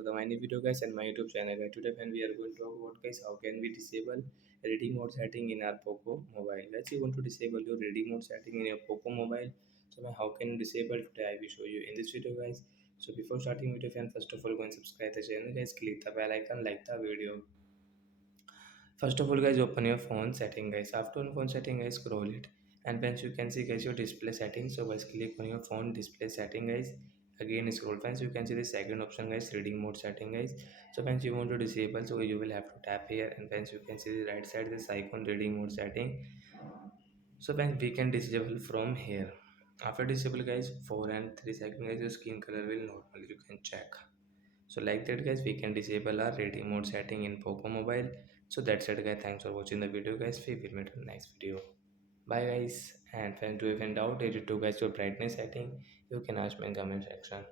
to the my new video guys and my YouTube channel guys. Today when we are going to talk about guys how can we disable reading mode setting in our Poco mobile. Guys, you want to disable your reading mode setting in your Poco mobile. So how can you disable today I will show you in this video guys. So before starting video fan, first of all go and subscribe the channel guys, click the bell icon, like the video. First of all guys, open your phone setting guys. After on phone setting guys, scroll it and once you can see guys your display settings. So guys, click on your phone display setting guys. Again scroll once you can see the second option guys, reading mode setting guys. So once you want to disable, so you will have to tap here and once you can see the right side this icon reading mode setting. So when we can disable from here. After disable guys, 4 and 3 seconds guys, your skin color will normal, you can check. So like that guys, we can disable our reading mode setting in Poco mobile. So that's it guys, thanks for watching the video guys, we will meet in the next video. Bye guys, and when to even doubt it to guys your brightness setting, you can ask me in comment section.